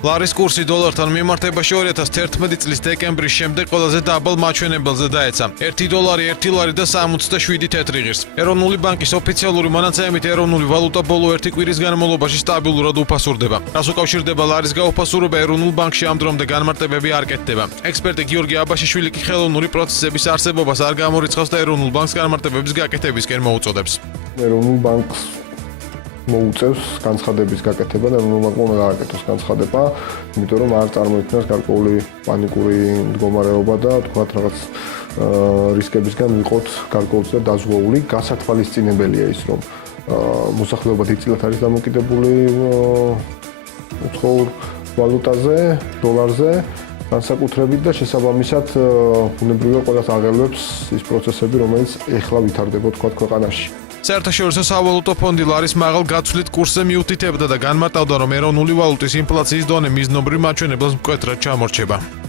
ლარის კურსი დოლართან მიმართებაში 2011 წლის დეკემბრის შემდეგ ყველაზე დაბალ მაჩვენებელზე დაეცა. 1 დოლარი, 1 ლარი და 67 თეთრი ღირს. ეროვნული ბანკის ოფიციალური მონაცემით ეროვნული ვალუტა ბოლო 1 კვირის განმავლობაში სტაბილურად უფასურდება. რას უკავშირდება ლარის გაუფასურება, ეროვნულ ბანკში ამ დრომდე განმარტებები არ კეთდება. ექსპერტი გიორგი აბაშიშვილი კი ხელოვნური პროცესების არსებობას არ გამორიცხავს და ეროვნულ ბანკს განმარტებების გაკეთებისკენ მოუწოდებს. ეროვნულ ბანკს მოუწევს განცხადების გაკეთება და ეროვნულ ბანკმა უნდა გააკეთოს განცხადება, იმიტომ რომ არ წარმოიქმნას გარკვეული პანიკური მდგომარეობა და თქვათ რაღაც რისკებისგან ვიყოთ გარკვეულწილად დაზღვეული. გასათვალისწინებელია ის, რომ მოსახლეობა დიდწილად არის დამოკიდებული უცხოურ ვალუტაზე, დოლარზე, განსაკუთრებით და შესაბამისად ბუნებრივია ყველას აღელვებს ის პროცესები, რომელიც ეხლა ვითარდება თქვათ ქვეყანაში. საერთაშორისო სავალუტო ფონდი ლარის მაღალ გაცვლით კურსზე მიუთითებდა და განმარტავდა, რომ ეროვნული ვალუტის ინფლაციის დონე მიზნობრივ მაჩვენებელს მკვეთრად ჩამორჩება.